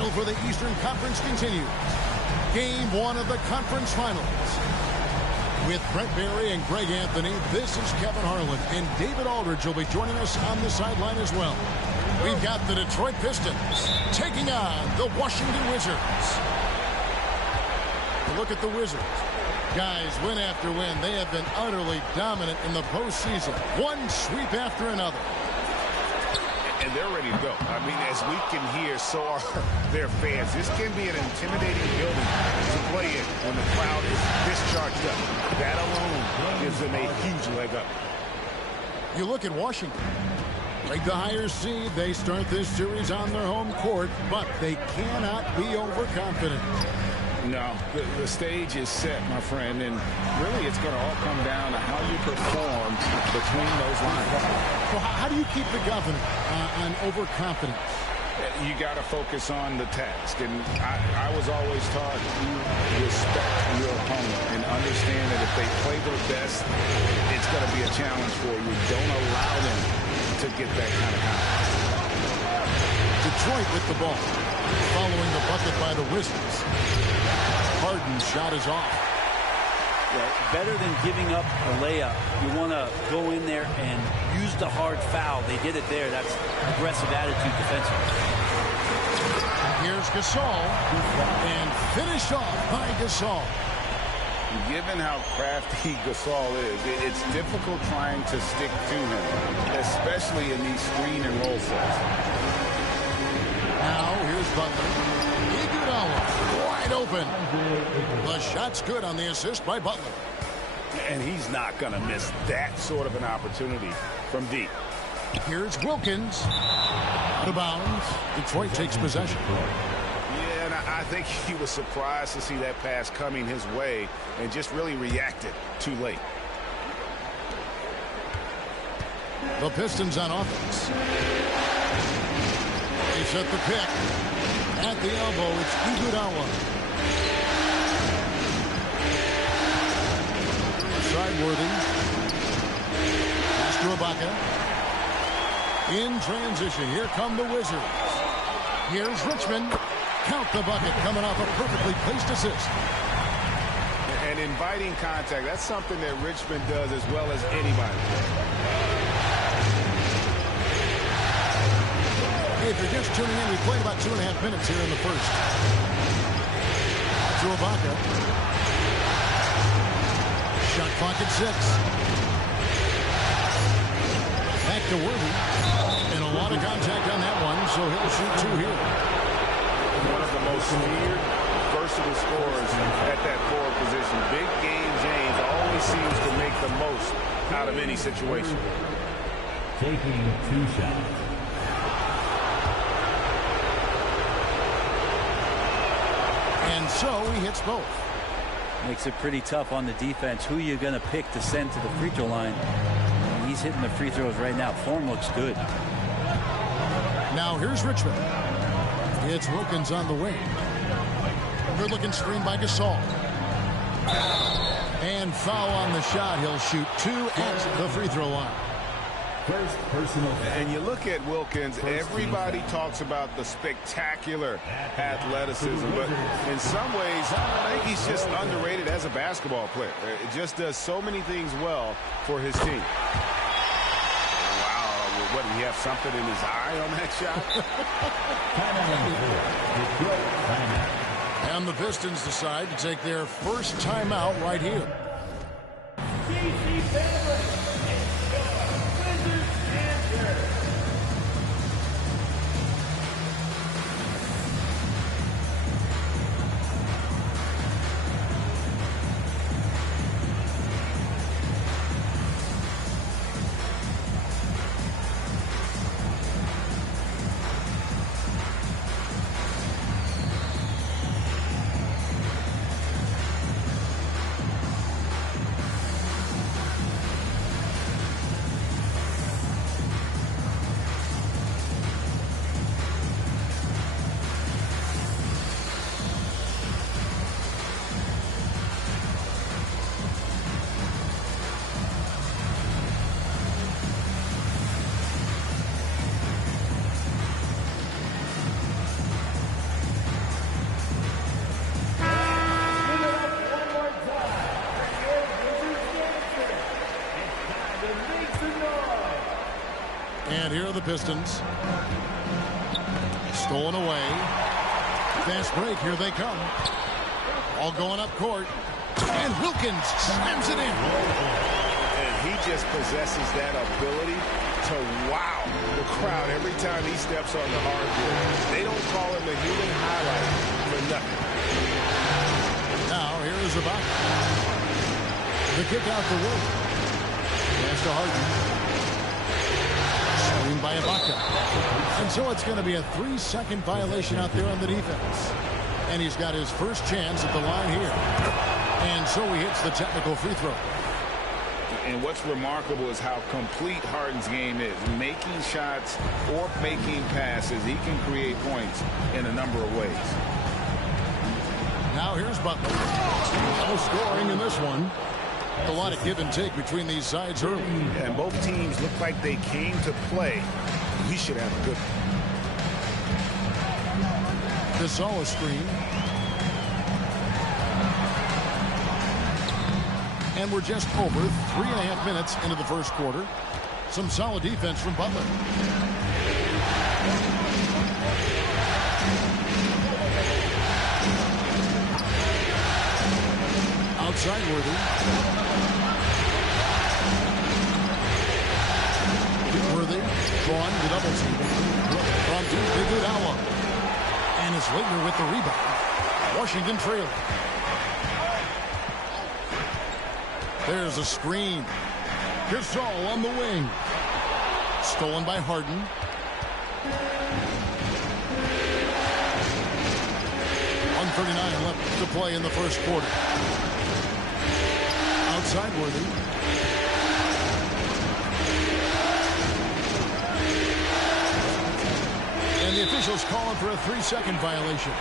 battle for the Eastern Conference continues. Game 1 of the conference finals. With Brent Barry and Greg Anthony, this is Kevin Harlan, and David Aldridge will be joining us on the sideline as well. We've got the Detroit Pistons taking on the Washington Wizards. Look at the Wizards. Guys, win after win, they have been utterly dominant in the postseason. One sweep after another. And they're ready to go. I mean, as we can hear, so are their fans. This can be an intimidating building to play in when the crowd is this charged up. That alone gives them a huge leg up. You look at Washington. Like the higher seed, they start this series on their home court, but they cannot be overconfident. No, the stage is set, my friend, and really it's going to all come down to how you perform between those lines. Well, how do you keep the governor on overconfidence? You got to focus on the task, and I was always taught you respect your opponent and understand that if they play their best, it's going to be a challenge for you. Don't allow them to get that kind of confidence. Detroit with the ball, following the bucket by the Wizards. Harden's shot is off. Well, better than giving up a layup, you want to go in there and use the hard foul. They did it there. That's aggressive attitude defensively. Here's Gasol, and finished off by Gasol. Given how crafty Gasol is, it's difficult trying to stick to him, especially in these screen and roll sets. Now, here's Butler. Iguodala, wide open. The shot's good on the assist by Butler. And he's not going to miss that sort of an opportunity from deep. Here's Wilkins. Out of bounds. Detroit takes possession. Yeah, and I think he was surprised to see that pass coming his way and just really reacted too late. The Pistons on offense. They set the pick. At the elbow, it's Iguodala. Sideworthy. Pass to Ibaka. In transition, here come the Wizards. Here's Richmond. Count the bucket, coming off a perfectly placed assist. And inviting contact, that's something that Richmond does as well as anybody. If you're just tuning in, we played about 2.5 minutes here in the first. To Ibaka. Shot clock at 6. Back to Worthy. And a lot of contact on that one, so he'll shoot 2 here. One of the most feared, versatile scorers at that forward position. Big game James always seems to make the most out of any situation. Taking 2 shots. And so he hits both. Makes it pretty tough on the defense. Who you going to pick to send to the free throw line? He's hitting the free throws right now. Form looks good. Now here's Richmond. It's Wilkins on the wing. Good looking screen by Gasol. And foul on the shot. He'll shoot 2 at the free throw line. First personal. And you look at Wilkins, everybody talks about the spectacular athleticism, but in some ways, I think he's just underrated as a basketball player. It just does so many things well for his team. Wow, what, did he have something in his eye on that shot? And the Pistons decide to take their first timeout right here. And here are the Pistons. Stolen away. Fast break. Here they come. All going up court. And Wilkins slams it in. And he just possesses that ability to wow the crowd every time he steps on the hardwood. They don't call him the human highlight for nothing. Now, here is Ibaka. The kick out the wood. Pass to Harden. Screen by Ibaka. And so it's going to be a 3-second violation out there on the defense. And he's got his first chance at the line here. And so he hits the technical free throw. And what's remarkable is how complete Harden's game is. Making shots or making passes, he can create points in a number of ways. Now here's Butler. No scoring in this one. A lot of give and take between these sides early. And both teams look like they came to play. We should have a good one. Gasol screen. And we're just over 3.5 minutes into the first quarter. Some solid defense from Butler. Outside Worthy. Worthy drawn to double team. From Iguodala. And it's Leitner with the rebound. Washington trailing. There's a screen. Gasol on the wing. Stolen by Harden. .139 left to play in the first quarter. Outside Worthy. And the officials calling for a 3-second violation.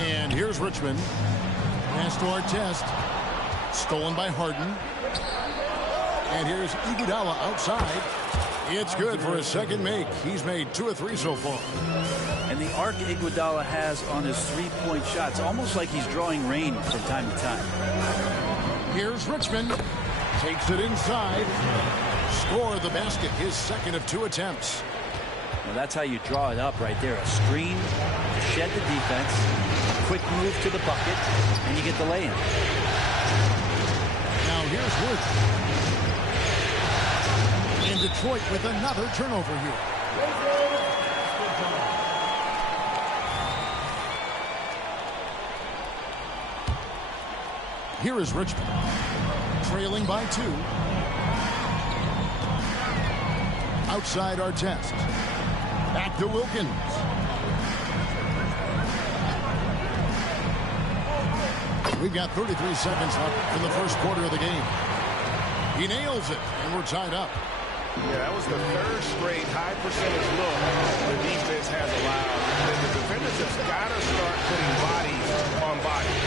And here's Richmond. Pass to Artest. Stolen by Harden. And here's Iguodala outside. It's good for a second make. He's made 2 of 3 so far. And the arc Iguodala has on his three-point shots, almost like he's drawing rain from time to time. Here's Richmond. Takes it inside. Score the basket. His second of 2 attempts. Well, that's how you draw it up right there. A screen to shed the defense. A quick move to the bucket. And you get the lay-in. Now here's Wood. And Detroit with another turnover here. Here is Richmond. Trailing by 2. Outside Artest. Back to Wilkins. We've got 33 seconds left in the first quarter of the game. He nails it, and we're tied up. Yeah, that was the third straight high percentage look the defense has allowed. And the defenders have got to start putting bodies on bodies.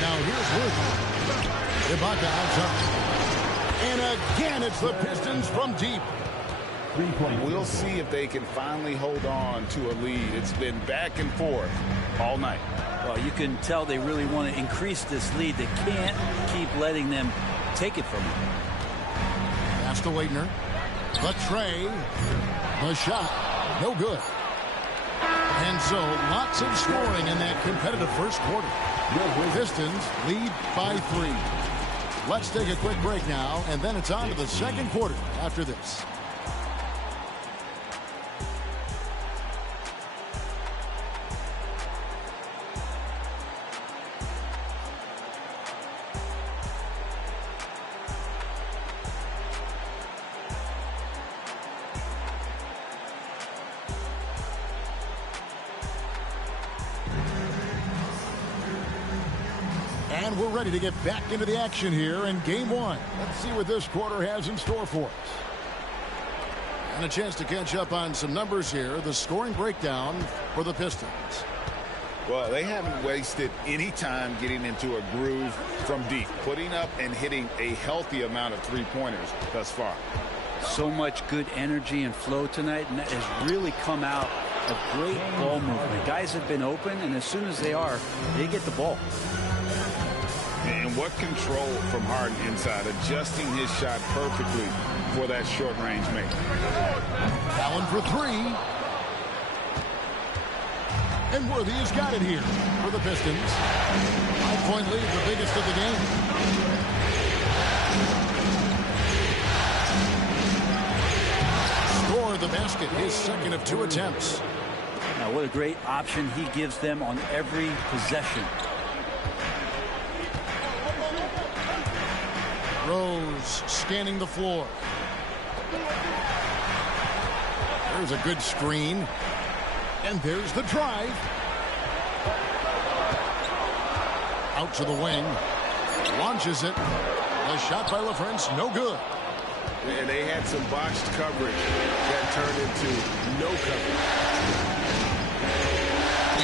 Now here's Wood. Ibaka outside. And again, it's the Pistons from deep. We'll see if they can finally hold on to a lead. It's been back and forth all night. Well, you can tell they really want to increase this lead. They can't keep letting them take it from them. Pass to Leitner. The tray. The shot. No good. And so lots of scoring in that competitive first quarter. The Pistons lead by 3. Let's take a quick break now, and then it's on to the second quarter after this. And we're ready to get back into the action here in game 1. Let's see what this quarter has in store for us. And a chance to catch up on some numbers here. The scoring breakdown for the Pistons. Well, they haven't wasted any time getting into a groove from deep, putting up and hitting a healthy amount of three-pointers thus far. So much good energy and flow tonight, and that has really come out of great ball movement. Guys have been open, and as soon as they are, they get the ball. And what control from Harden inside, adjusting his shot perfectly for that short-range make. Allen for three. And Worthy has got it here for the Pistons. 5-point lead, the biggest of the game. Score the basket, his second of 2 attempts. Now, what a great option he gives them on every possession. Rose scanning the floor. There's a good screen. And there's the drive. Out to the wing. Launches it. The shot by LaFrance, no good. And they had some botched coverage that turned into no coverage.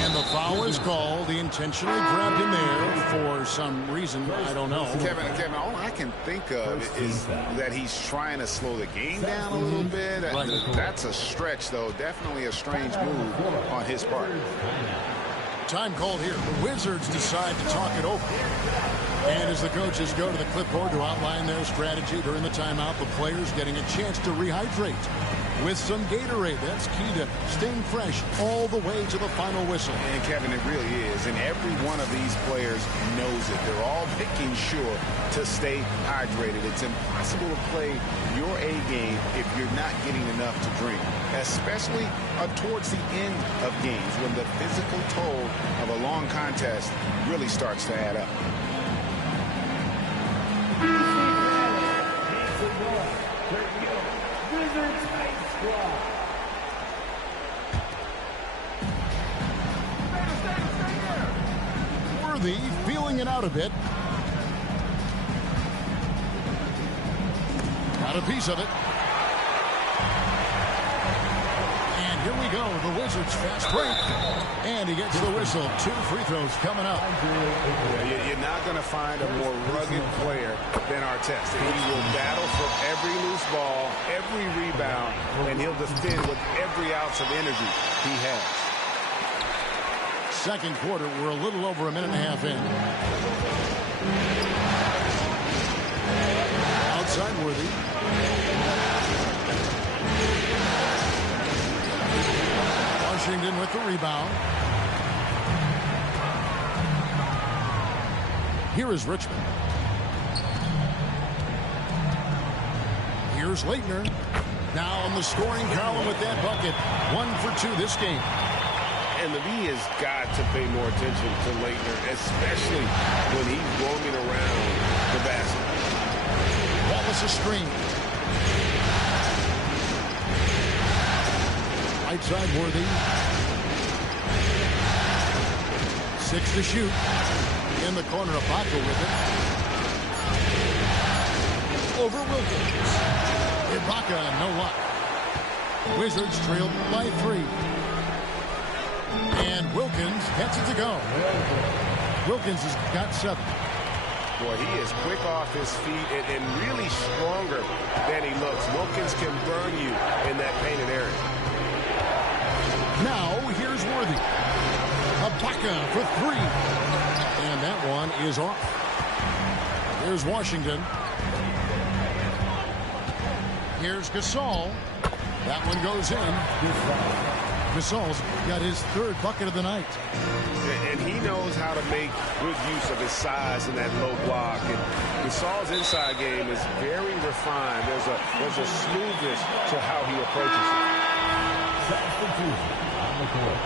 And the foul is called. He intentionally grabbed him there for some reason. I don't know. Kevin, all I can think of is that he's trying to slow the game down a little bit. That's a stretch, though. Definitely a strange move on his part. Time called here. The Wizards decide to talk it over. And as the coaches go to the clipboard to outline their strategy during the timeout, the players getting a chance to rehydrate with some Gatorade. That's key to staying fresh all the way to the final whistle. And Kevin, it really is. And every one of these players knows it. They're all making sure to stay hydrated. It's impossible to play your A game if you're not getting enough to drink, especially towards the end of games when the physical toll of a long contest really starts to add up. Worthy feeling it out a bit. Got a piece of it. And here we go. The Wizards fast break. And he gets the whistle. 2 free throws coming up. You're not going to find a more rugged player than Artest. He will battle for every loose ball, every rebound, and he'll defend with every ounce of energy he has. Second quarter, we're a little over a minute and a half in. Outside Worthy. Washington with the rebound. Here is Richmond. Here's Leitner. Now on the scoring column with that bucket. 1 for 2 this game. And the V has got to pay more attention to Leitner, especially when he's roaming around the basket. Wallace a screen. Right side Worthy. 6 to shoot. In the corner, Ibaka with it. Over Wilkins. Ibaka, no luck. Wizards trailed by 3. And Wilkins gets it to go. Wilkins has got 7. Boy, he is quick off his feet and really stronger than he looks. Wilkins can burn you in that painted area. Now, here's Worthy. Ibaka for 3. And that one is off. Here's Washington. Here's Gasol. That one goes in. Gasol's got his 3rd bucket of the night. And he knows how to make good use of his size in that low block. And Gasol's inside game is very refined. There's a smoothness to how he approaches it. Substitution on the court.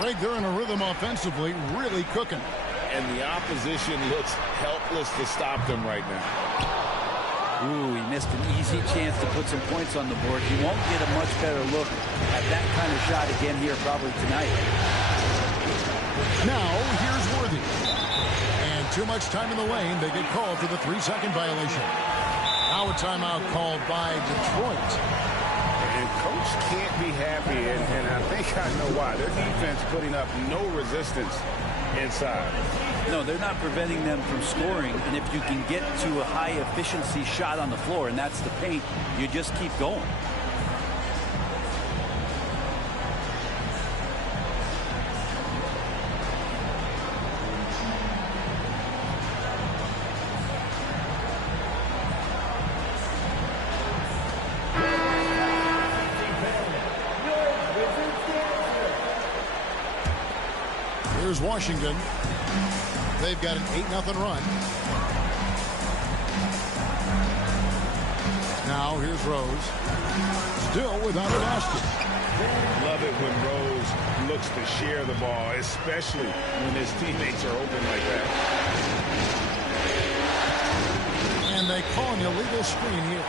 Greg, they're in a rhythm offensively, really cooking. And the opposition looks helpless to stop them right now. Ooh, he missed an easy chance to put some points on the board. He won't get a much better look at that kind of shot again here probably tonight. Now, here's Worthy. And too much time in the lane. They get called for the 3-second violation. Now a timeout called by Detroit. And coach can't be happy, and I think I know why. Their defense putting up no resistance inside. No, they're not preventing them from scoring. And if you can get to a high efficiency shot on the floor, and that's the paint, you just keep going. Here's Washington. They've got an 8-0 run. Now here's Rose. Still without a basket. Love it when Rose looks to share the ball, especially when his teammates are open like that. And they call an illegal screen here.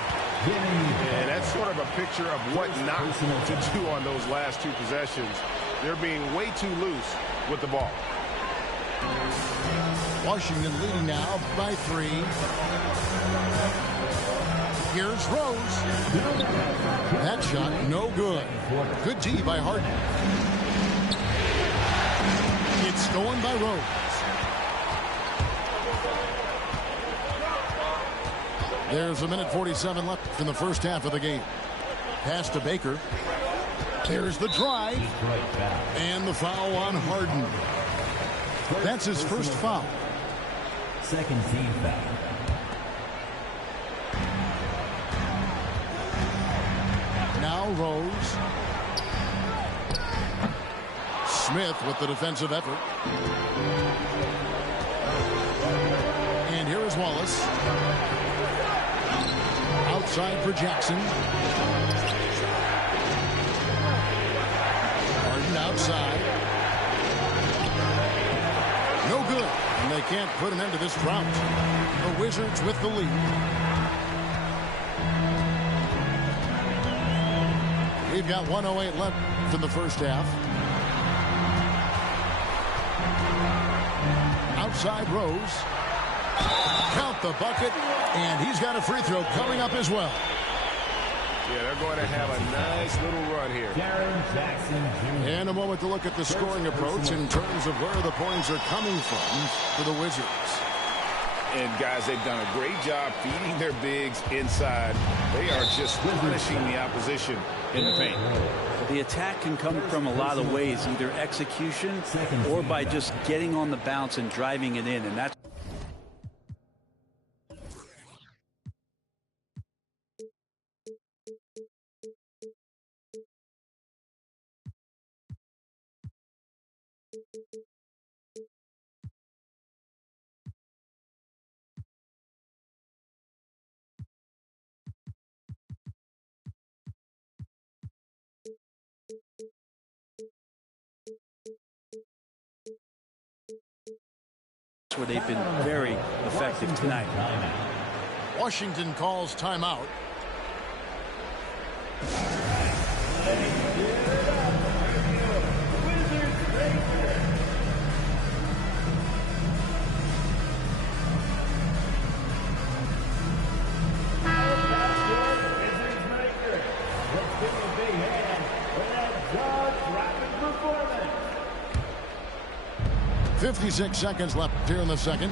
And that's sort of a picture of what not to do on those last two possessions. They're being way too loose with the ball. Washington leading now by 3. Here's Rose. That shot no good. Good D by Harden. It's stolen by Rose. There's 1:47 left in the first half of the game. Pass to Baker. There's the drive. And the foul on Harden. That's his first foul. Second team foul. Now Rose. Smith with the defensive effort. And here is Wallace. Outside for Jackson. Harden outside. No good. And they can't put an end to this drought. The Wizards with the lead. We've got 1:08 left in the first half. Outside Rose. Count the bucket. And he's got a free throw coming up as well. Yeah, they're going to have a nice little run here. And a moment to look at the scoring approach in terms of where the points are coming from for the Wizards. And, guys, they've done a great job feeding their bigs inside. They are just punishing the opposition in the paint. The attack can come from a lot of ways, either execution or by just getting on the bounce and driving it in. And that's where they've been very effective tonight. Washington calls timeout. .56 seconds left here in the second.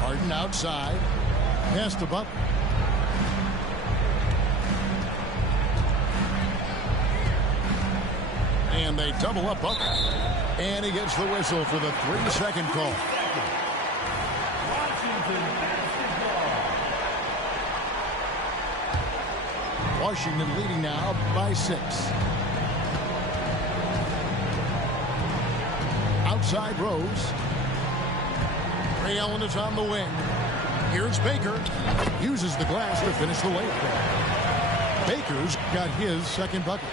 Harden outside. Pass to Buck. And they double up Buck. And he gets the whistle for the 3-second call. Washington leading now by 6. Outside Rose. Ray Allen is on the wing. Here's Baker. Uses the glass to finish the layup. Baker's got his second bucket.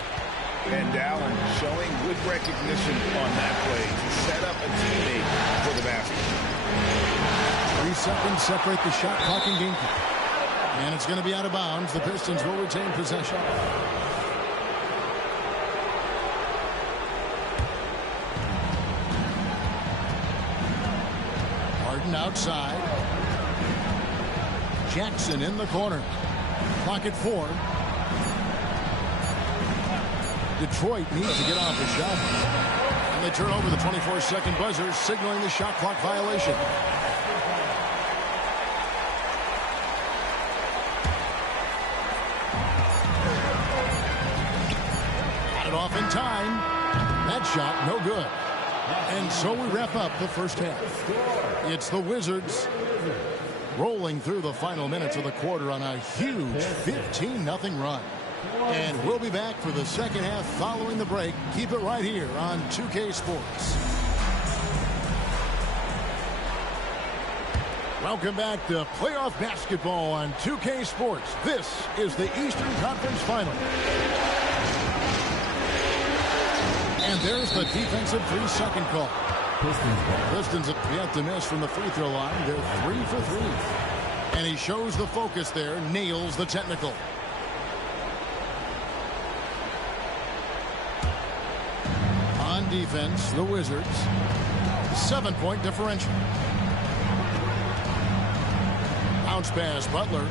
And Allen showing good recognition on that play to set up a teammate for the basket. 3 seconds separate the shot clock and game clock. And it's going to be out of bounds. The Pistons will retain possession. Outside. Jackson in the corner. Clock at 4. Detroit needs to get off the shot. And they turn over the 24-second buzzer, signaling the shot clock violation. Got it off in time. That shot, no good. And so we wrap up the first half. It's the Wizards rolling through the final minutes of the quarter on a huge 15-0 run. And we'll be back for the second half following the break. Keep it right here on 2K Sports. Welcome back to playoff basketball on 2K Sports. This is the Eastern Conference Final. And there's the defensive 3-second call. Pistons have yet to miss from the free throw line. They're 3 for 3. And he shows the focus there, nails the technical. On defense, the Wizards, 7-point differential. Bounce pass, Butler.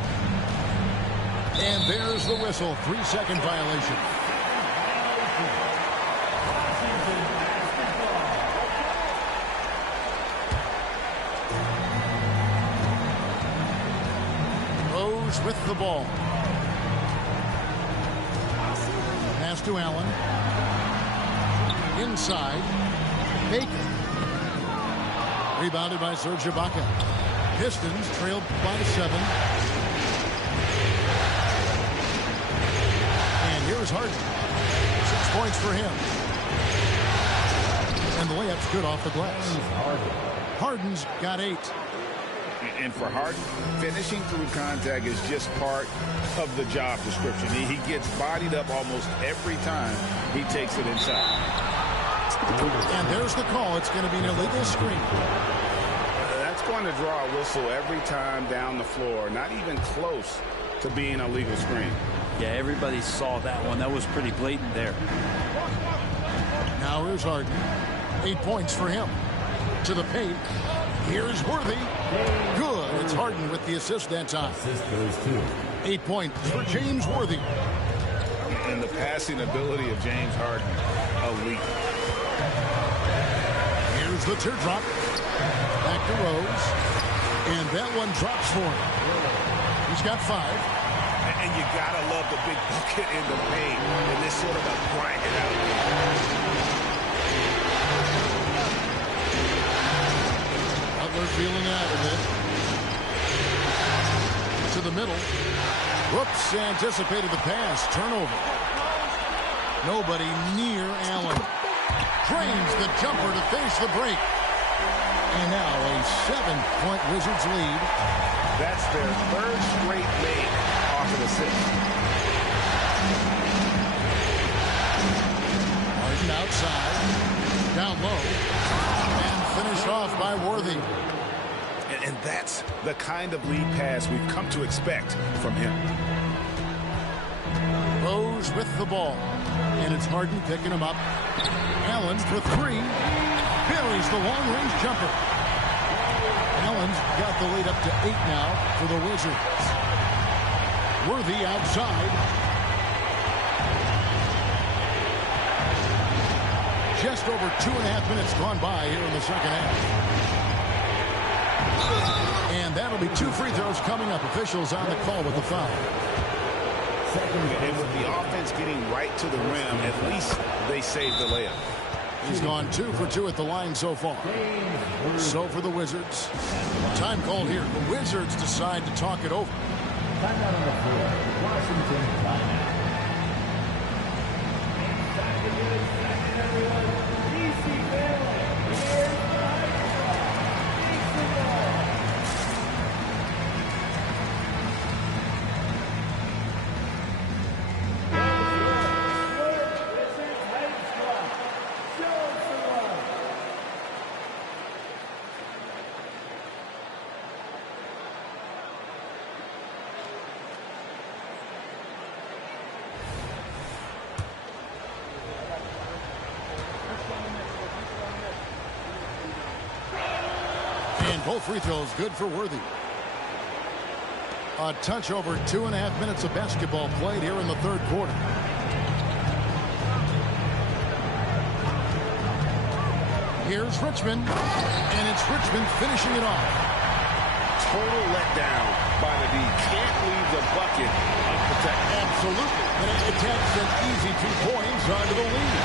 And there's the whistle, 3-second violation. With the ball. Pass to Allen. Inside. Baker. Rebounded by Serge Ibaka. Pistons trailed by 7. And here's Harden. 6 points for him. And the layup's good off the glass. Harden's got 8. And for Harden, finishing through contact is just part of the job description. He gets bodied up almost every time he takes it inside. And there's the call. It's going to be an illegal screen. That's going to draw a whistle every time down the floor. Not even close to being a legal screen. Yeah, everybody saw that one. That was pretty blatant there. Now here's Harden. 8 points for him. To the paint. Here's Worthy. Good. It's Harden with the assist that time. Assist goes to 8 points for James Worthy. And the passing ability of James Harden, elite. Here's the teardrop. Back to Rose. And that one drops for him. He's got 5. And you gotta love the big bucket in the paint and this sort of a grind it out. Butler feeling out of it. To the middle. Whoops, anticipated the pass. Turnover. Nobody near Allen. Drains the jumper to finish the break. And now a 7-point Wizards lead. That's their 3rd straight make off of the 6th. Harden outside. Down low. And finished off by Worthy. And that's the kind of lead pass we've come to expect from him. Rose with the ball. And it's Harden picking him up. Allen for 3. Buries the long-range jumper. Allen's got the lead up to 8 now for the Wizards. Worthy outside. Just over 2.5 minutes gone by here in the second half. And that'll be 2 free throws coming up. Officials on the call with the foul. And with the offense getting right to the rim, at least they saved the layup. He's gone 2 for 2 at the line so far. So for the Wizards. Time called here. The Wizards decide to talk it over. timeout on the floor. Washington timeout. Both free throws good for Worthy. A touch over 2.5 minutes of basketball played here in the third quarter. Here's Richmond, and it's Richmond finishing it off. Total letdown by the D. Can't leave the bucket unprotected. Absolutely. And it takes an easy 2 points onto the lead.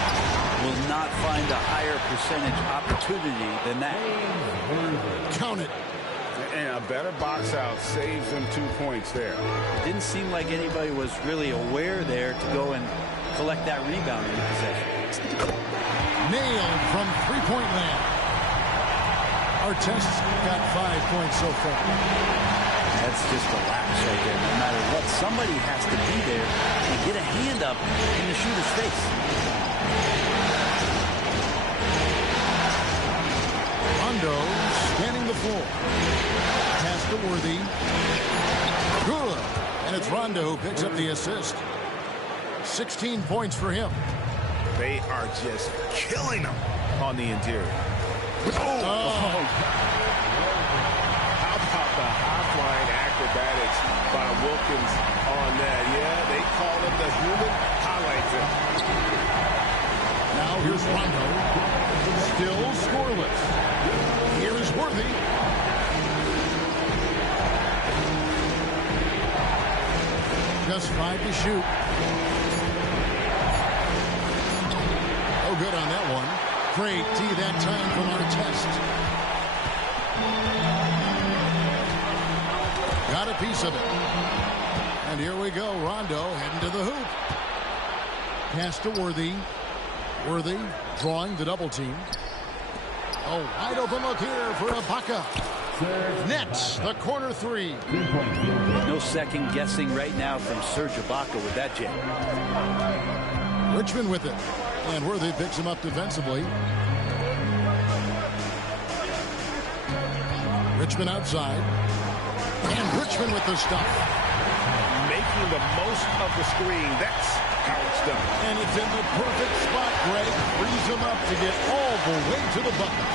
Will not find a higher percentage opportunity than that. Count it. And a better box out saves them 2 points there. It didn't seem like anybody was really aware there to go and collect that rebound in the possession. Nailed from three-point land. Artest's got 5 points so far. That's just a lapse right there. No matter what, somebody has to be there and get a hand up in the shooter's face. Rondo scanning the floor. Pass to Worthy. Good. And it's Rondo who picks up the assist. 16 points for him. They are just killing them on the interior. Oh. How about the high-flying acrobatics by Wilkins on that? Yeah, they call him the human highlight film. Now here's Rondo. Still scoreless. Here is Worthy. Just 5 to shoot. No good on that one. Great D that time from Artest. Got a piece of it. And here we go. Rondo heading to the hoop. Pass to Worthy. Worthy drawing the double team. Oh, wide open look here for Ibaka. Nets the corner three. No second guessing right now from Serge Ibaka with that jam. Richmond with it. And Worthy picks him up defensively. Richmond outside. And Richmond with the stuff. Making the most of the screen. That's how it's done. And it's in the perfect spot, Greg. Frees him up to get all the way to the bucket.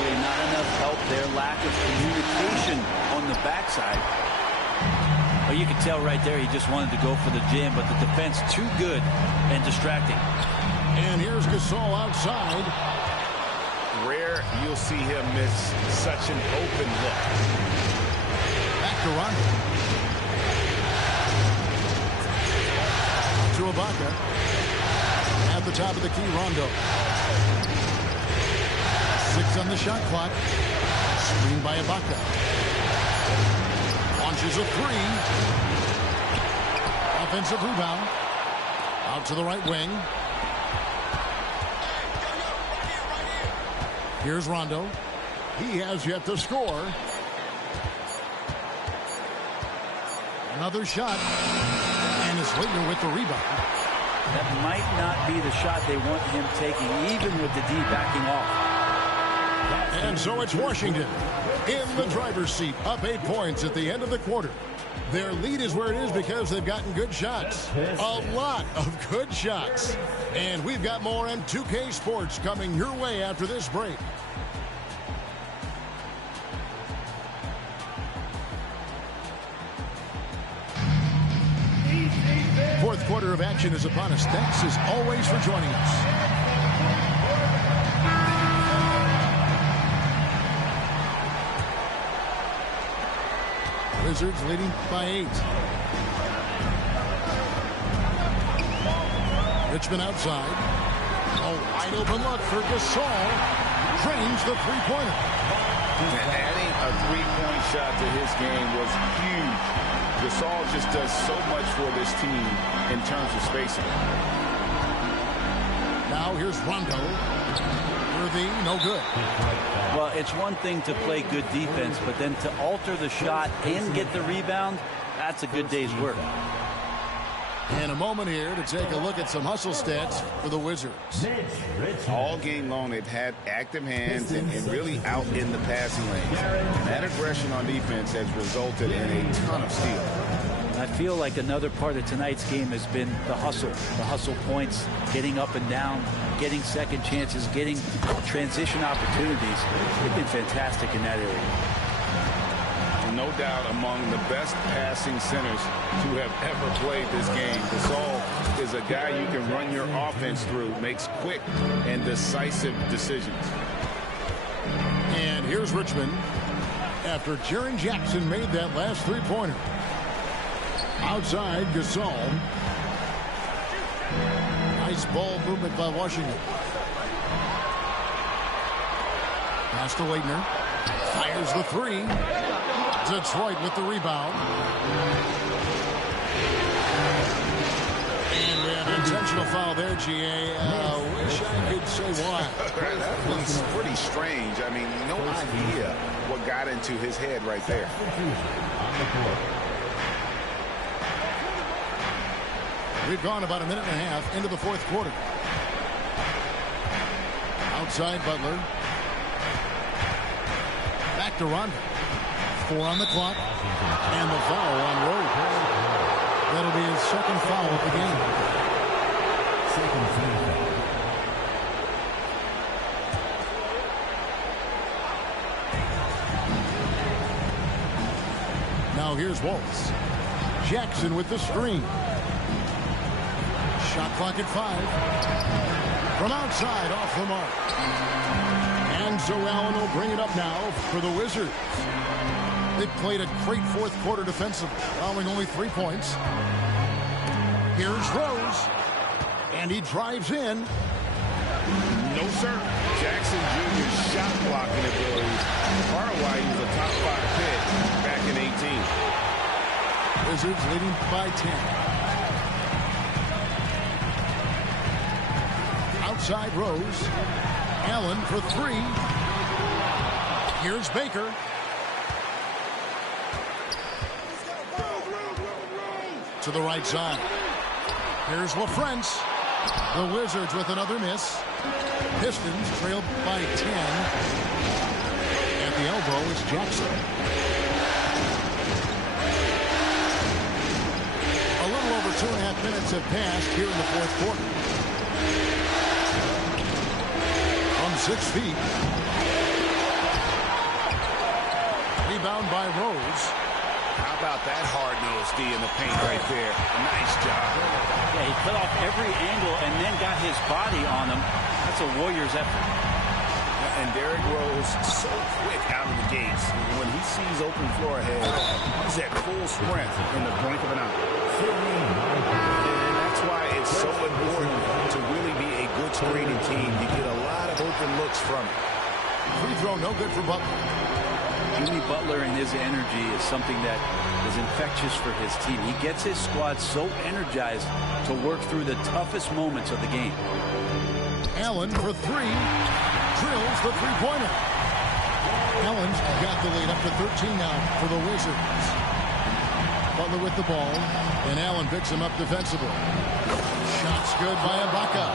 Really not enough help. Their lack of communication on the backside. Well, you can tell right there he just wanted to go for the jam, but the defense too good and distracting. And here's Gasol outside. Rare you'll see him miss such an open look. Back to Rondo. To Ibaka. At the top of the key, Rondo. 6 on the shot clock. Screen by Ibaka. Launches a 3. Offensive rebound. Out to the right wing. Here's Rondo. He has yet to score. Another shot. And Slater with the rebound. That might not be the shot they want him taking, even with the D backing off. And so it's Washington in the driver's seat, up 8 points at the end of the quarter. Their lead is where it is because they've gotten good shots. A lot of good shots. And we've got more M2K Sports coming your way after this break. Fourth quarter of action is upon us. Thanks as always for joining us. Wizards leading by 8. Richmond outside. A wide open look for Gasol. Drains the three-pointer. Adding a three-point shot to his game was huge. Gasol just does so much for this team in terms of spacing. Now here's Rondo. Worthy, no good. Well, it's one thing to play good defense, but then to alter the shot and get the rebound, that's a good day's work. And a moment here to take a look at some hustle stats for the Wizards. All game long, they've had active hands and really out in the passing lanes. And that aggression on defense has resulted in a ton of steals. I feel like another part of tonight's game has been the hustle points, getting up and down, getting second chances, getting transition opportunities. They've been fantastic in that area. No doubt among the best passing centers to have ever played this game. Gasol is a guy you can run your offense through, makes quick and decisive decisions. And here's Richmond after Jaren Jackson made that last three-pointer. Outside, Gasol. Nice ball movement by Washington. Pass to Leitner. Fires the three. Detroit with the rebound. And we have an intentional foul there, GA. Wish I could say why. That was pretty strange. I mean, no idea what got into his head right there. We've gone about a minute and a half into the fourth quarter. Outside Butler. Back to Rondo. 4 on the clock. And the foul on Rose. That'll be his second foul of the game. Now here's Waltz. Jackson with the screen. Shot clock at 5. From outside, off the mark. And so Allen will bring it up now for the Wizards. They played a great fourth quarter defensively, allowing only 3 points. Here's Rose. And he drives in. No, sir. Jackson Jr.'s shot blocking abilities. Part of why he was a top 5 pick back in 18. Wizards leading by 10. Outside Rose. Allen for 3. Here's Baker. To the right side. Here's LaFrance. The Wizards with another miss. Pistons trailed by 10. At the elbow is Jackson. A little over 2.5 minutes have passed here in the fourth quarter. From 6 feet. Rebound by Rose. How about that hard-nosed D in the paint right there? Nice job. Yeah, he cut off every angle and then got his body on him. That's a Warriors effort. And Derrick Rose so quick out of the gates. When he sees open floor ahead, he's at full sprint in the blink of an eye. And that's why it's so important to really be a good screening team. You get a lot of open looks from it. Free throw no good for Butler. Jimmy Butler and his energy is something that is infectious for his team. He gets his squad so energized to work through the toughest moments of the game. Allen for 3. Drills the three-pointer. Allen's got the lead up to 13 now for the Wizards. Butler with the ball. And Allen picks him up defensively. Shots good by Ibaka.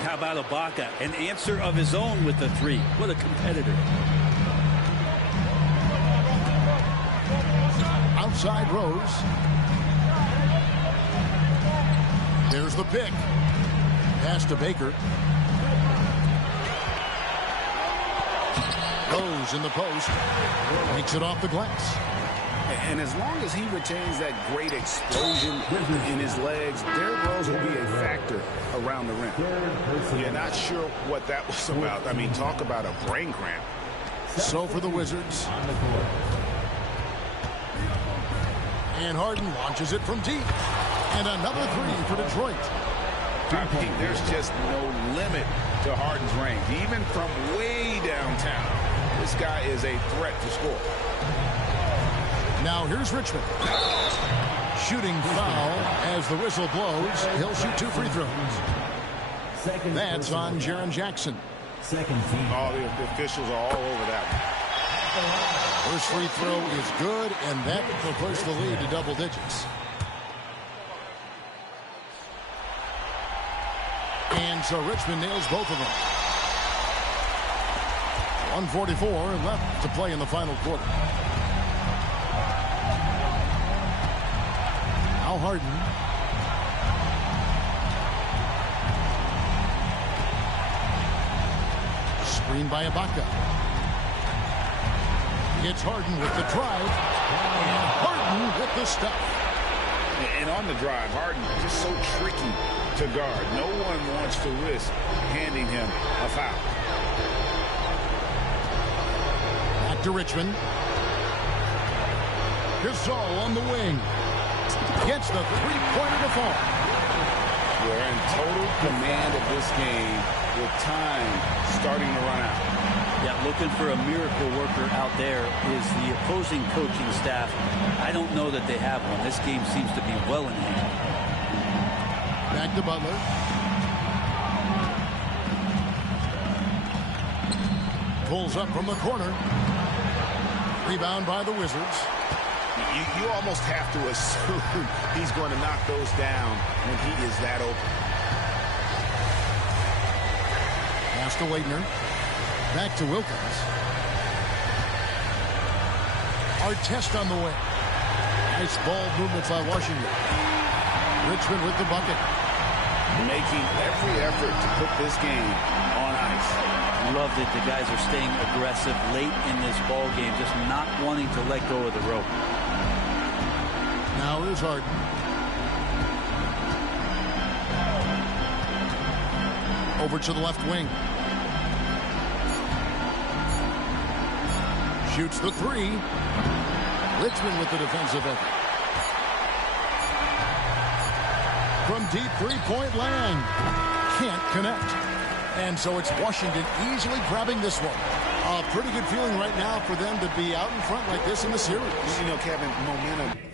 How about Ibaka? An answer of his own with the 3. What a competitor. Outside Rose. There's the pick. Pass to Baker. Rose in the post. Makes it off the glass. And as long as he retains that great explosion in his legs, Derrick Rose will be a factor around the rim. You're not sure what that was about. I mean, talk about a brain cramp. So for the Wizards. And Harden launches it from deep. And another 3 for Detroit. I mean, there's just no limit to Harden's range. Even from way downtown, this guy is a threat to score. Now here's Richmond. Shooting foul as the whistle blows. He'll shoot 2 free throws. That's on Jaren Jackson. Second team. Oh, the officials are all over that one. First free throw is good, and that will push the lead to double digits. And so Richmond nails both of them. 1:44 left to play in the final quarter. Now Harden. Screen by Ibaka. It's Harden with the drive. And Harden with the stuff. And on the drive, Harden just so tricky to guard. No one wants to risk handing him a foul. Back to Richmond. Gasol on the wing. Gets the three-pointer to fall. We're in total command of this game with time starting to run out. Yeah, looking for a miracle worker out there is the opposing coaching staff. I don't know that they have one. This game seems to be well in hand. Back to Butler. Pulls up from the corner. Rebound by the Wizards. You almost have to assume he's going to knock those down when he is that open. Pass to Waitner. Back to Wilkins. Artest on the way. Nice ball movement by Washington. Richmond with the bucket. Making every effort to put this game on ice. Love that the guys are staying aggressive late in this ball game, just not wanting to let go of the rope. Now here's Harden. Over to the left wing. Shoots the three. Richmond with the defensive effort. From deep three-point land. Can't connect. And so it's Washington easily grabbing this one. A pretty good feeling right now for them to be out in front like this in the series. You know, Kevin, momentum